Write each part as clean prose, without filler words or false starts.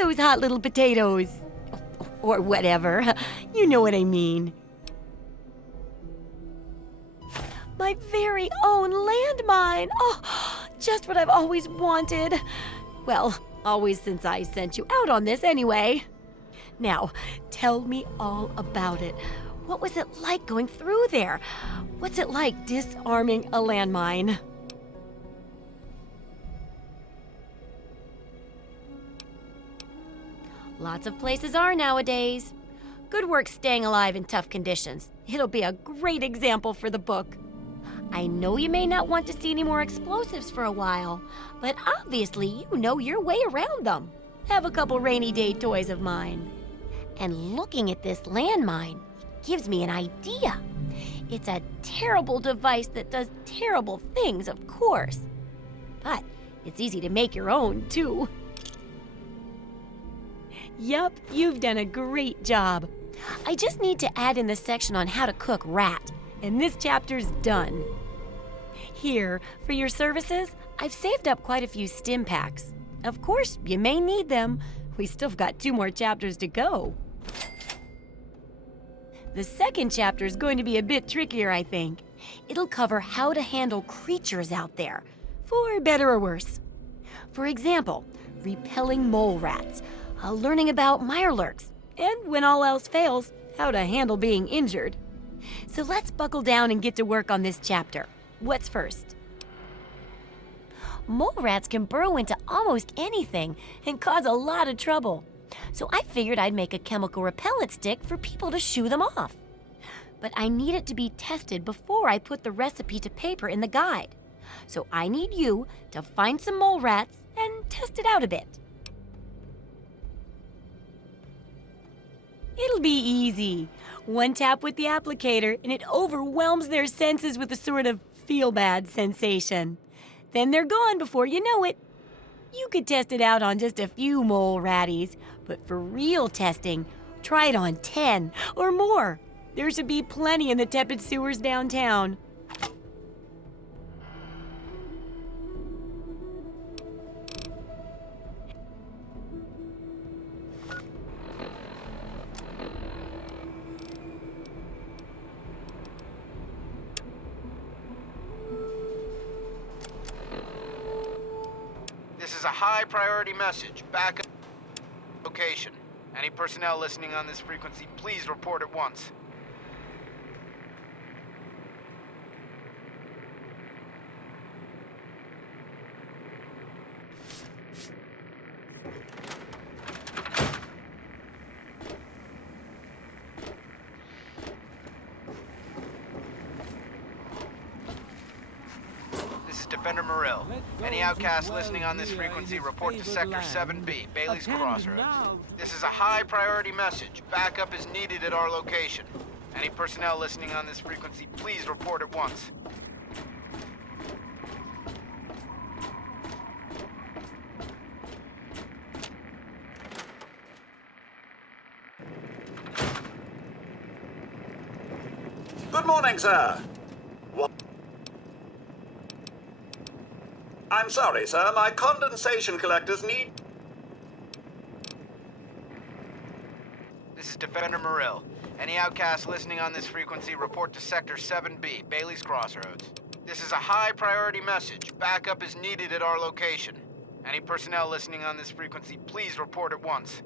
those hot little potatoes. Or whatever. You know what I mean. My very own landmine. Oh, just what I've always wanted. Well, always since I sent you out on this anyway. Now, tell me all about it. What was it like going through there? What's it like disarming a landmine? Lots of places are nowadays. Good work staying alive in tough conditions. It'll be a great example for the book. I know you may not want to see any more explosives for a while, but obviously you know your way around them. Have a couple rainy day toys of mine. And looking at this landmine gives me an idea. It's a terrible device that does terrible things, of course. But it's easy to make your own, too. Yup, you've done a great job. I just need to add in the section on how to cook rat, and this chapter's done. Here, for your services, I've saved up quite a few stim packs. Of course, you may need them. We still got 2 more chapters to go. The second chapter is going to be a bit trickier, I think. It'll cover how to handle creatures out there, for better or worse. For example, repelling mole rats, learning about mirelurks, and when all else fails, how to handle being injured. So let's buckle down and get to work on this chapter. What's first? Mole rats can burrow into almost anything and cause a lot of trouble. So I figured I'd make a chemical repellent stick for people to shoo them off. But I need it to be tested before I put the recipe to paper in the guide. So I need you to find some mole rats and test it out a bit. It'll be easy. One tap with the applicator and it overwhelms their senses with a sort of feel-bad sensation. Then they're gone before you know it. You could test it out on just a few mole ratties, but for real testing, try it on 10 or more. There should be plenty in the tepid sewers downtown. This is a high-priority message. Back up location. Any personnel listening on this frequency, please report at once. Defender Morrill. Any outcasts listening on this frequency, report to Sector 7B, Bailey's Crossroads. This is a high-priority message. Backup is needed at our location. Any personnel listening on this frequency, please report at once. Good morning, sir. What? I'm sorry, sir. My condensation collectors need... This is Defender Morrill. Any outcasts listening on this frequency, report to Sector 7B, Bailey's Crossroads. This is a high-priority message. Backup is needed at our location. Any personnel listening on this frequency, please report at once.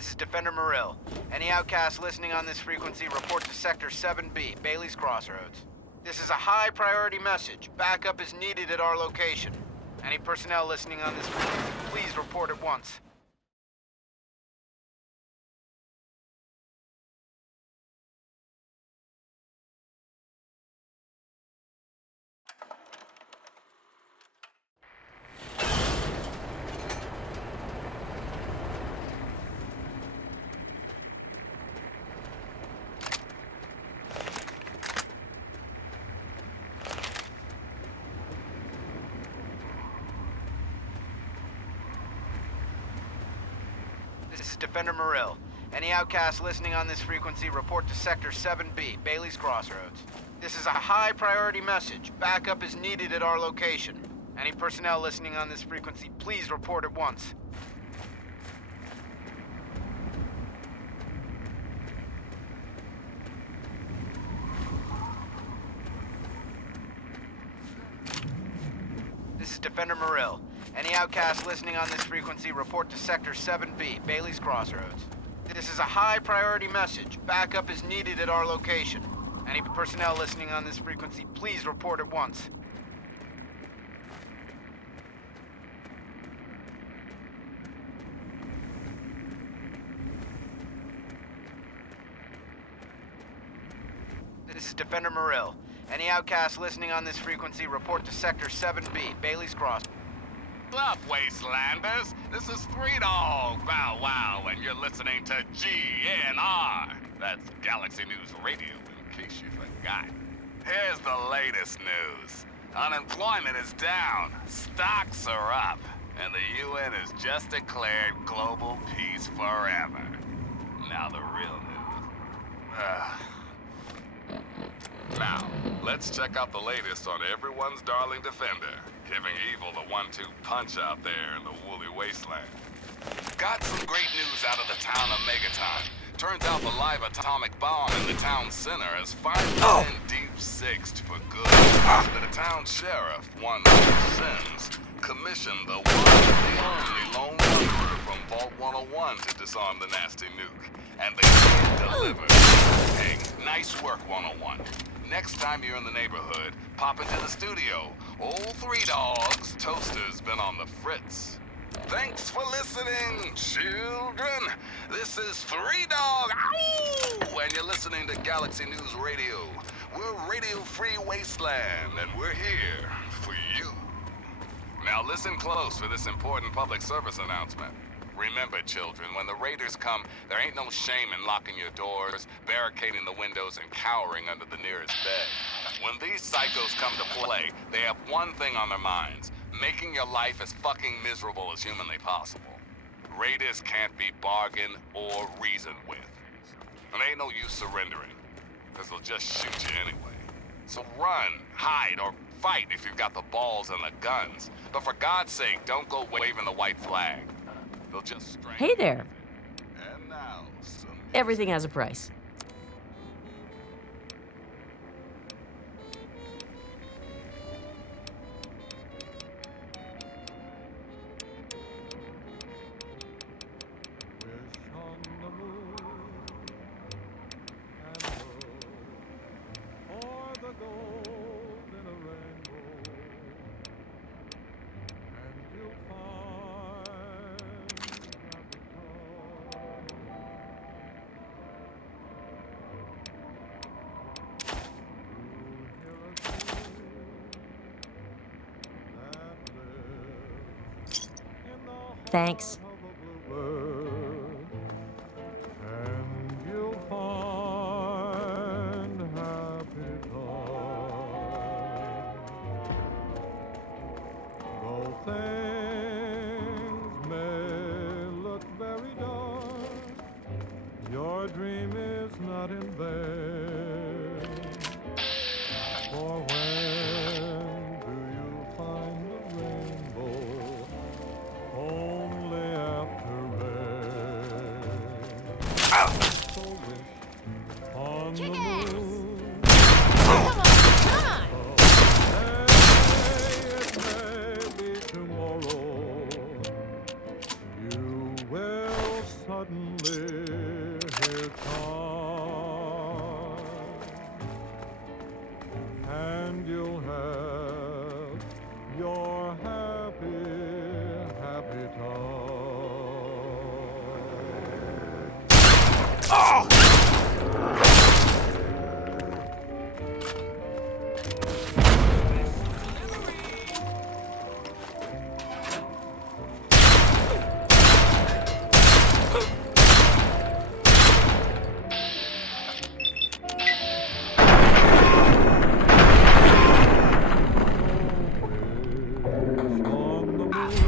This is Defender Murill. Any outcasts listening on this frequency report to Sector 7B, Bailey's Crossroads. This is a high-priority message. Backup is needed at our location. Any personnel listening on this frequency, please report at once. This is Defender Murill. Any outcasts listening on this frequency report to Sector 7B, Bailey's Crossroads. This is a high-priority message. Backup is needed at our location. Any personnel listening on this frequency, please report at once. This is Defender Murill. Any outcasts listening on this frequency report to Sector 7B, Bailey's Crossroads. This is a high-priority message. Backup is needed at our location. Any personnel listening on this frequency, please report at once. This is Defender Murill. Any outcasts listening on this frequency report to Sector 7B, Bailey's Cross. What's up, Wastelanders? This is Three Dog Bow Wow, and you're listening to GNR. That's Galaxy News Radio, in case you forgot. Here's the latest news. Unemployment is down, stocks are up, and the UN has just declared global peace forever. Now the real news. Now, let's check out the latest on everyone's darling Defender, giving evil the 1-2 punch out there in the woolly wasteland. Got some great news out of the town of Megaton. Turns out the live atomic bomb in the town center has finally been deep-sixed for good. The town sheriff, one of sins, commissioned the one and only lone wanderer from Vault 101 to disarm the nasty nuke. And the kid delivered. Hey, nice work, 101. Next time you're in the neighborhood, pop into the studio. Old Three Dogs Toaster's been on the fritz. Thanks for listening, children. This is Three Dog, ow! And you're listening to Galaxy News Radio. We're radio-free wasteland, and we're here for you. Now listen close for this important public service announcement. Remember, children, when the raiders come, there ain't no shame in locking your doors, barricading the windows, and cowering under the nearest bed. When these psychos come to play, they have one thing on their minds: making your life as fucking miserable as humanly possible. Raiders can't be bargained or reasoned with. And ain't no use surrendering, because they'll just shoot you anyway. So run, hide, or fight if you've got the balls and the guns. But for God's sake, don't go waving the white flag. They'll just Hey there. And now, some Everything has a price. Thanks. Your dream is not in vain. For when do you find the rainbow? Only after rain. So wish on the moon. Hey, it may be tomorrow. You will suddenly hear chimes, and you'll have your happy, happy time. Oh! On the moon,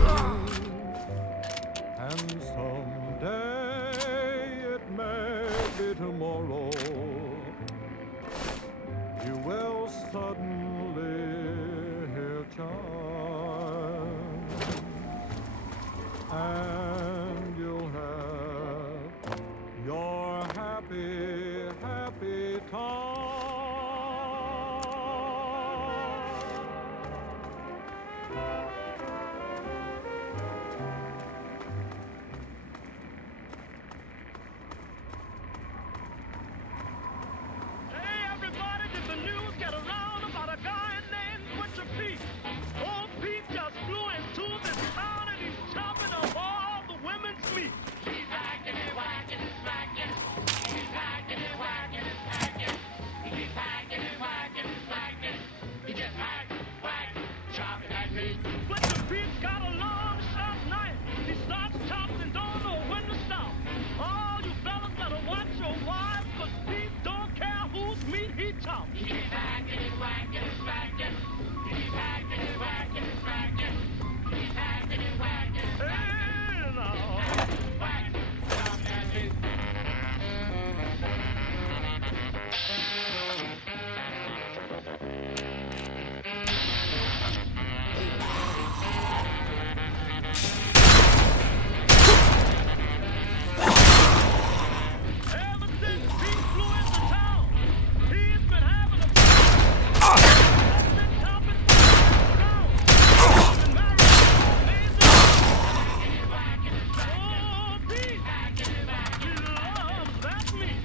and someday it may be tomorrow. You will suddenly hear chimes, and you'll have your happy, happy time. Hey, everybody, did the news get around about a guy named Butcher Pete? Old Pete just flew into this town and he's chopping up all the women's meat. He's hacking and whacking and smacking. He's hacking and whacking and smacking. He's hacking and whacking and smacking. He just hack, whack, chopping that meat. Butcher Pete's got a long, sharp knife. He starts chopping and don't know when to stop. All you fellas better watch your wives, 'cause Pete don't care whose meat he chops. He's hacking and whacking and smacking. He's hacking and whacking and smacking. He's hacking and whacking and smacking. Hey, now. Whack, chopping that meat. Ever since Pete flew into town, he's been having a been chopping around. Been married amazing. Oh, Pete, he loves that meat.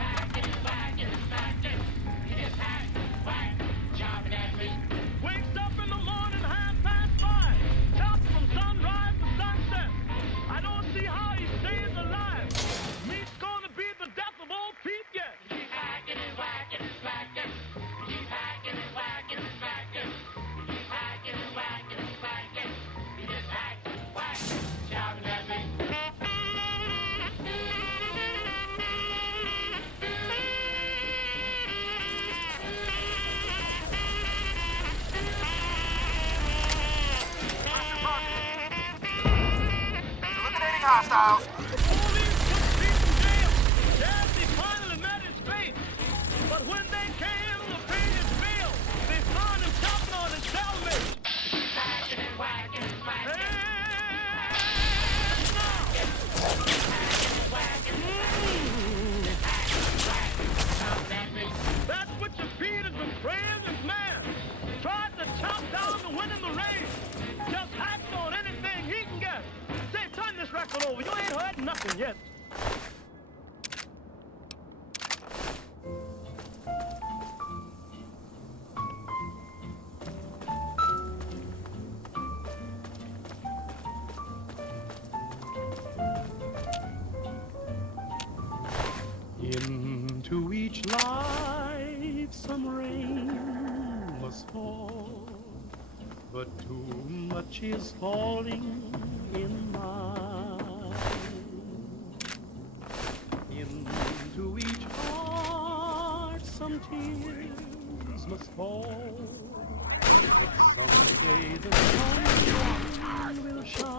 Wakes up in the morning 5:30, chops from sunrise to sunset. I don't see how he stays alive. Meat's gonna be the death of old Pete yet. He's hacking and whacking and smacking. He's hacking and whacking and smacking. He's hacking and whacking and smacking. He just hack, whack, chopping that meat. Eliminating hostiles. Police took Pete in jail. Yes, he finally met his fate. But when they came to pay his bail, they found him chopping on his cellmate. He's hacking and whacking and smacking. That's what your Pete has been praying this man. Tried to chop down the win in the race. Just hacks on anything he can get. Say, turn this record over. You ain't heard nothing yet. Into each life some rain must fall, but too much is falling in mine. Into each heart some tears must fall, but someday the sun will shine.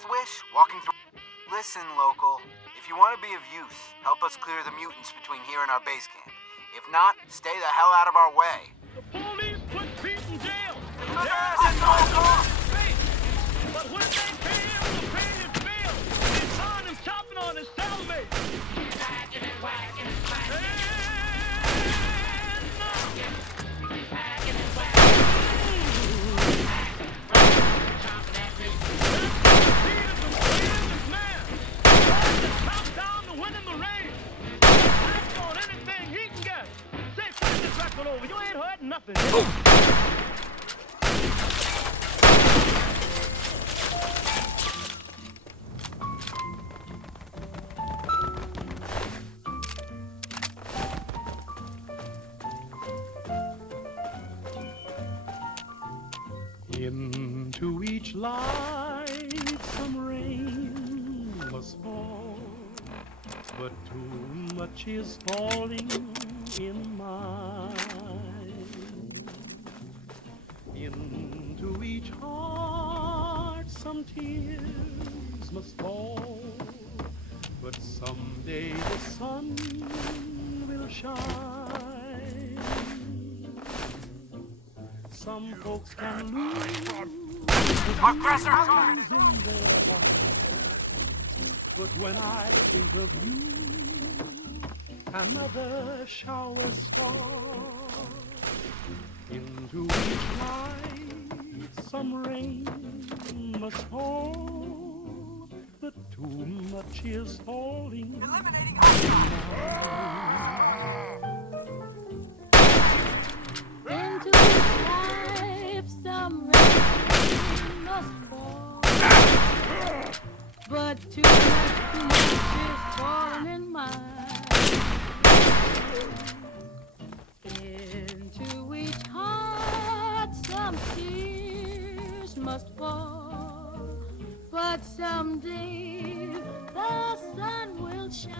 Death Wish? Walking through... Listen, local. If you want to be of use, help us clear the mutants between here and our base camp. If not, stay the hell out of our way. The police put Pete in jail. Yes, local! But when they pay him to pay his bill, they found him chopping on his cellmate. Over. You ain't heard nothing. Into each light some rain must fall, but too much is falling in mine. Into each heart some tears must fall, but someday the sun will shine. Some folks can lose the in their hearts, but when I think of you, another shower starts. Into each light some rain must fall, but too much is falling. Eliminating Into each life some rain must fall, but too much is falling in mine. Into each heart some tears must fall, but someday the sun will shine.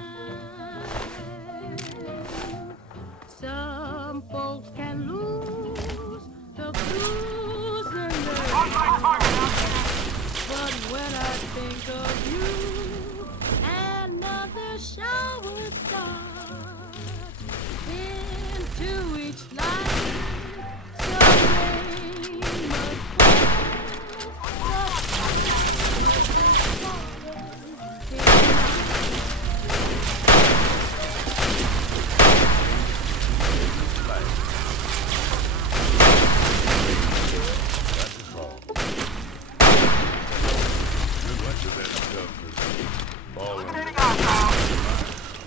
Some folks can lose the blues in their hearts, but when I think of you, another shower starts. Into each life some rain must fall, but must be Eliminating hostile.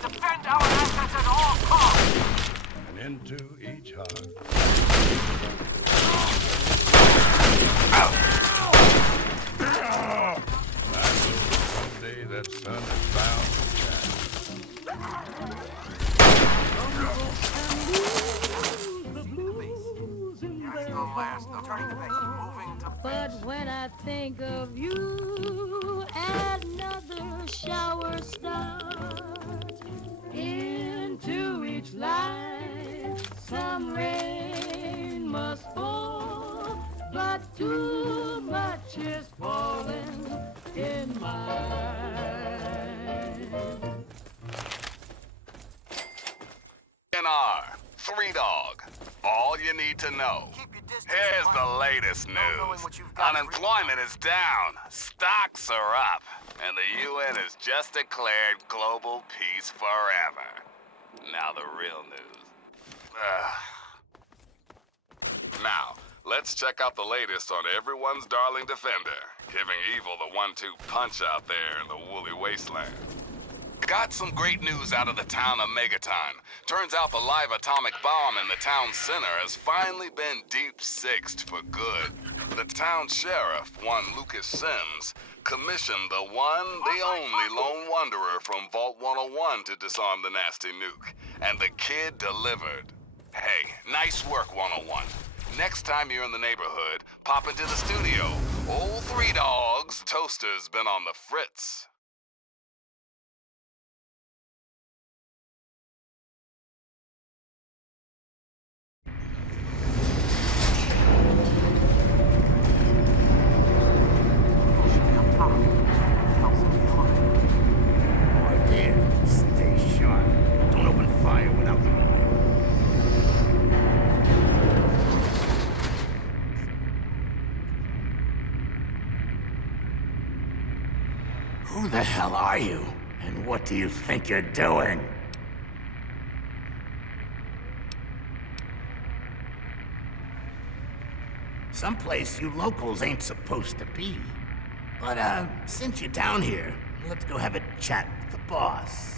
Defend our assets at all costs. And into each heart. I know someday that sun is bound to shine. The blues in their Last, I'm turning the base. Moving to But when I think of you, another shower starts. Into each life, some rain must fall, but too much is falling in mine. NR, 3-Dog. All you need to know. keep your distance. Here's the latest knowing news. what you've got Unemployment is down, stocks are up, and the UN has just declared global peace forever. Now the real news. Now, let's check out the latest on everyone's darling defender, giving evil the 1-2 punch out there in the woolly wasteland. Got some great news out of the town of Megaton. Turns out the live atomic bomb in the town center has finally been deep-sixed for good. The town sheriff, one Lucas Sims, commissioned the one, the only lone wanderer from Vault 101 to disarm the nasty nuke. And the kid delivered. Hey, nice work, 101. Next time you're in the neighborhood, pop into the studio. Old 3-Dog's toaster's been on the fritz. Who the hell are you? And what do you think you're doing? Someplace you locals ain't supposed to be. But, since you're down here, let's go have a chat with the boss.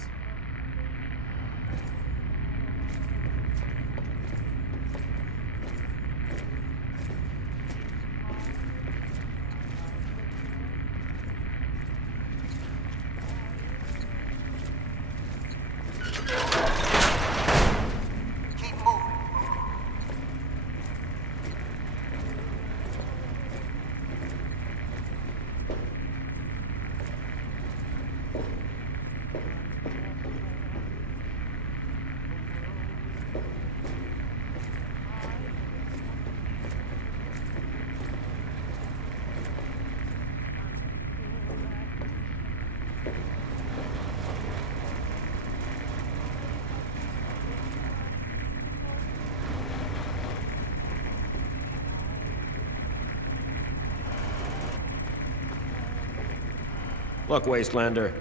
Look, Wastelander,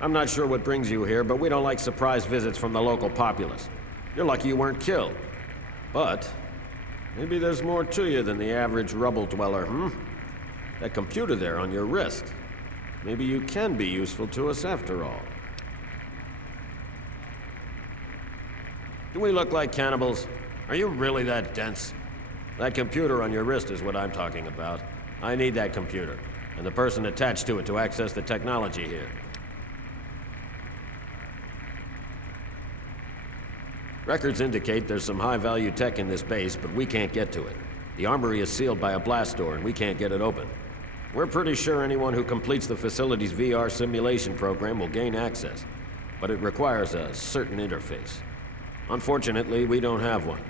I'm not sure what brings you here, but we don't like surprise visits from the local populace. You're lucky you weren't killed. But maybe there's more to you than the average rubble dweller, That computer there on your wrist. Maybe you can be useful to us after all. Do we look like cannibals? Are you really that dense? That computer on your wrist is what I'm talking about. I need that computer, and the person attached to it to access the technology here. Records indicate there's some high-value tech in this base, but we can't get to it. The armory is sealed by a blast door, and we can't get it open. We're pretty sure anyone who completes the facility's VR simulation program will gain access, but it requires a certain interface. Unfortunately, we don't have one.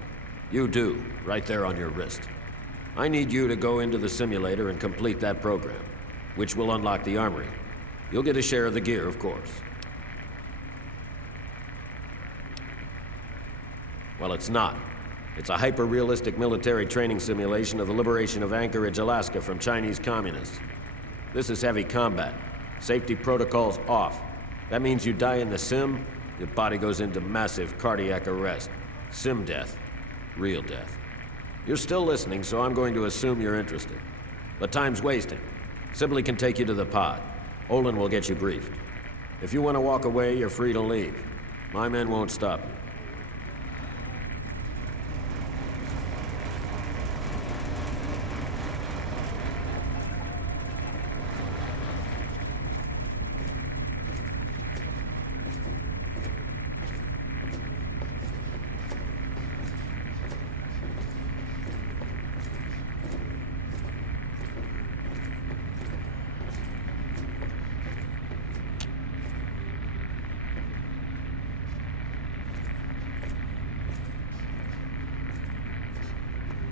You do, right there on your wrist. I need you to go into the simulator and complete that program, which will unlock the armory. You'll get a share of the gear, of course. Well, it's not. It's a hyper-realistic military training simulation of the liberation of Anchorage, Alaska from Chinese communists. This is heavy combat. Safety protocols off. That means you die in the sim, your body goes into massive cardiac arrest. Sim death. Real death. You're still listening, so I'm going to assume you're interested. But time's wasting. Sibley can take you to the pod. Olin will get you briefed. If you want to walk away, you're free to leave. My men won't stop you.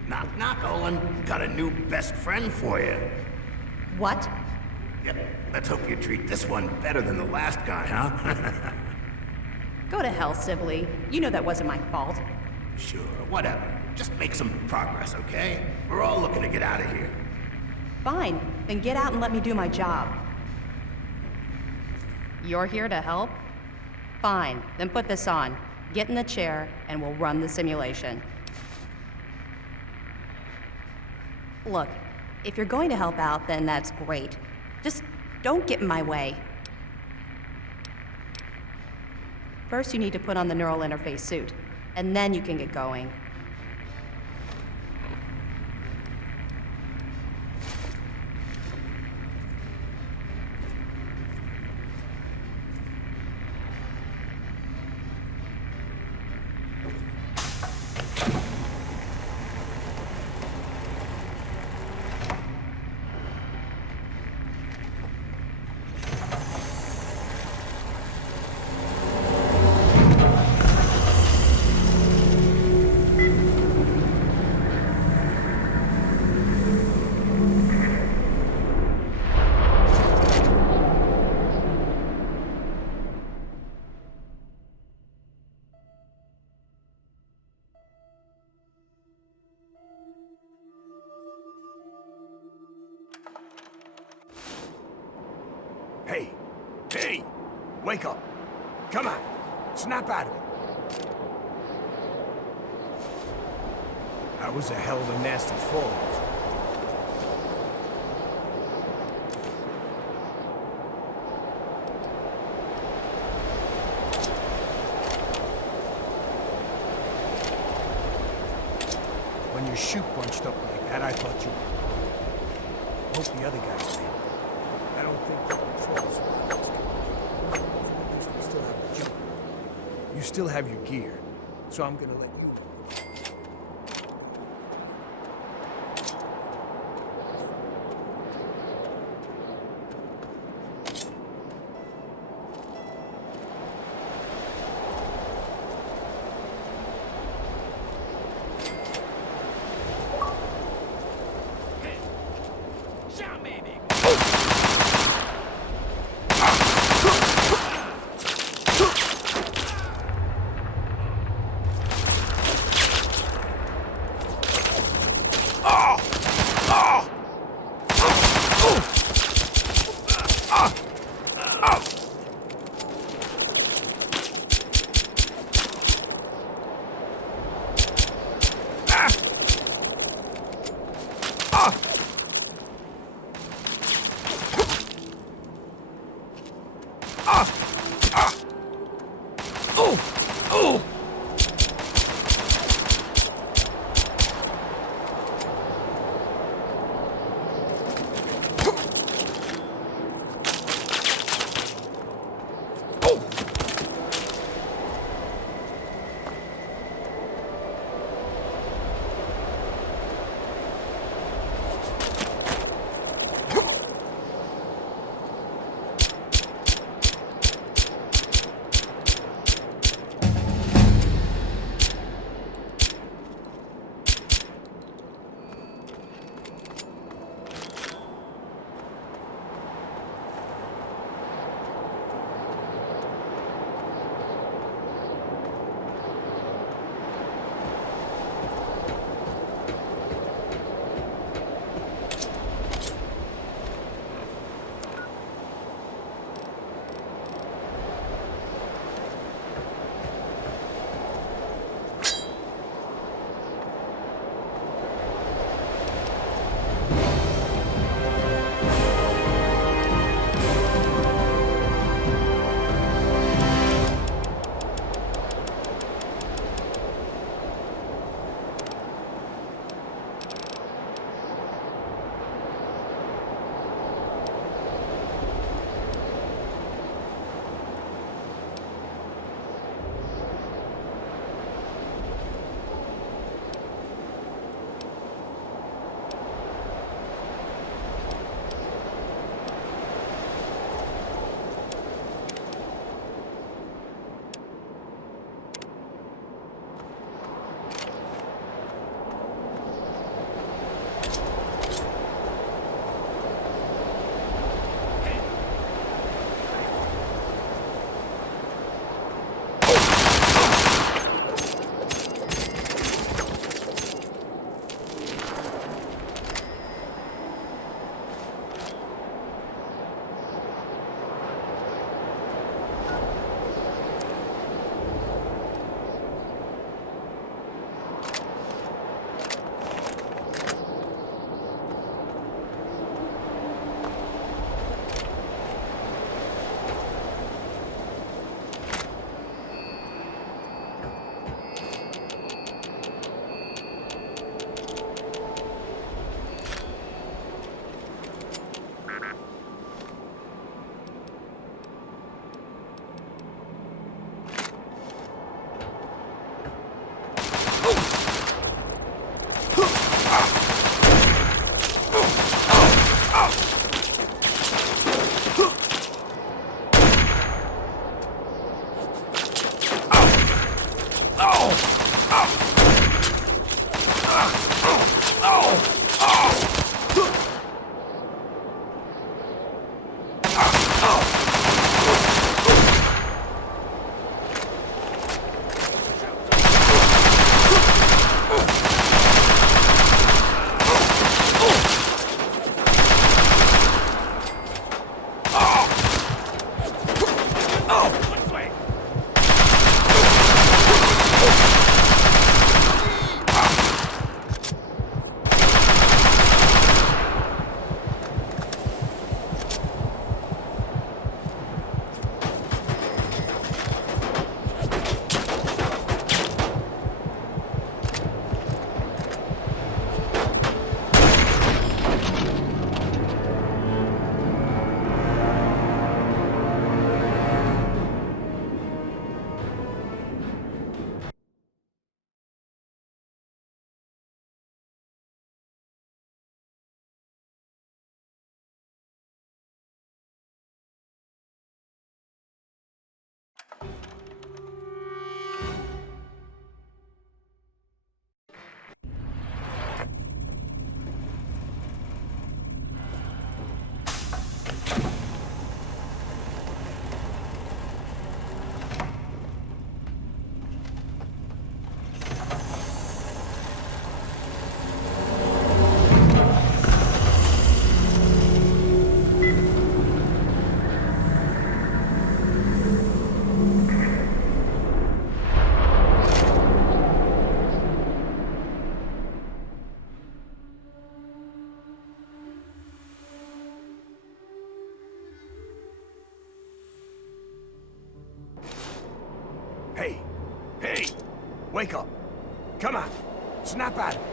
Knock, knock, Olin. Got a new best friend for you. What? Yep, let's hope you treat this one better than the last guy, huh? Go to hell, Sibley. You know that wasn't my fault. Sure, whatever. Just make some progress, okay? We're all looking to get out of here. Fine, then get out and let me do my job. You're here to help? Fine, then put this on. Get in the chair, and we'll run the simulation. Look, if you're going to help out, then that's great. Just don't get in my way. First, you need to put on the neural interface suit, and then you can get going. Wake up. Come on. Snap out of it. That was a hell of a nasty fall. When your chute bunched up like that, I thought you... Hope the other guys made it. I don't think the patrols we still have the jump. You still have your gear, so I'm gonna let you... Wake up. Come on. Snap out of it.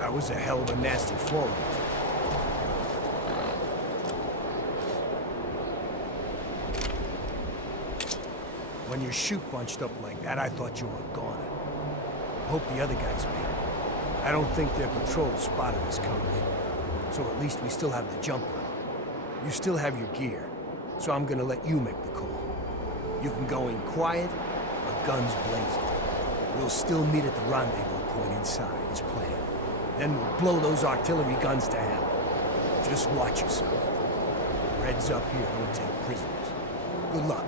That was a hell of a nasty fall. When your chute bunched up like that, I thought you were gone. Hope the other guys made it. I don't think their patrol spotted us coming in. So at least we still have the jump on it. You still have your gear, so I'm gonna let you make the call. You can go in quiet, or guns blazing. We'll still meet at the rendezvous point inside, as planned. Then we'll blow those artillery guns to hell. Just watch yourself. Reds up here don't take prisoners. Good luck.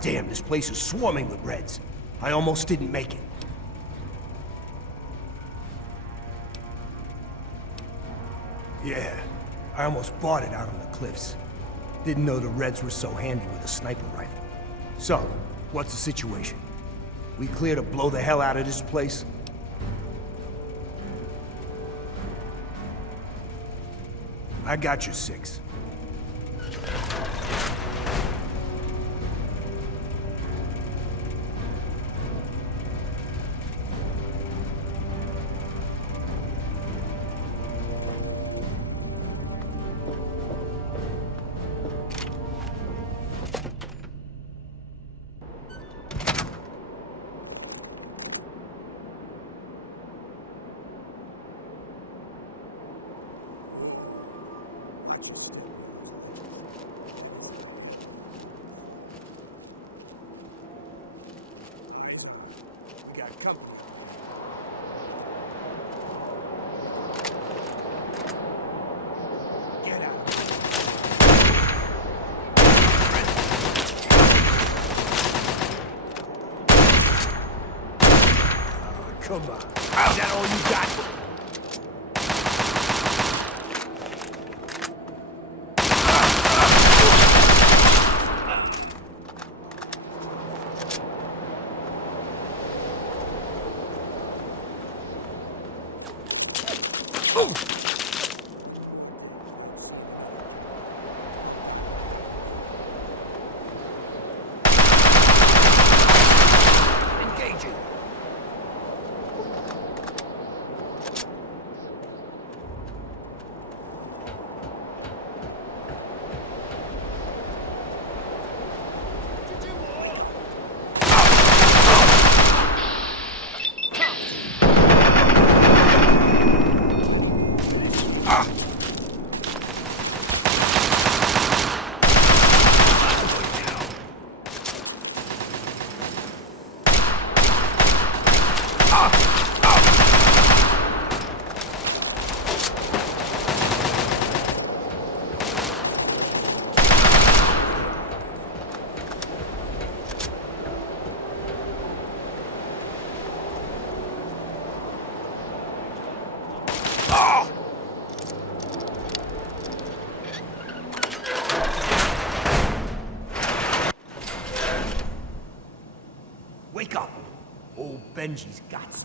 Damn, this place is swarming with Reds. I almost didn't make it. Yeah, I almost bought it out on the cliffs. Didn't know the Reds were so handy with a sniper rifle. So, what's the situation? We clear to blow the hell out of this place? I got you, 6. We got company. Get out. Oh, come on. Is that all you got? Engaging. Wake up! Old Benji's got you.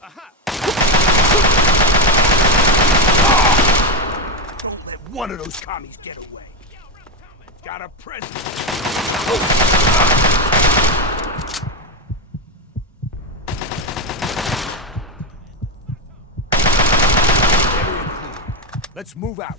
Don't let one of those commies get away. Got a present. Area clear. Let's move out.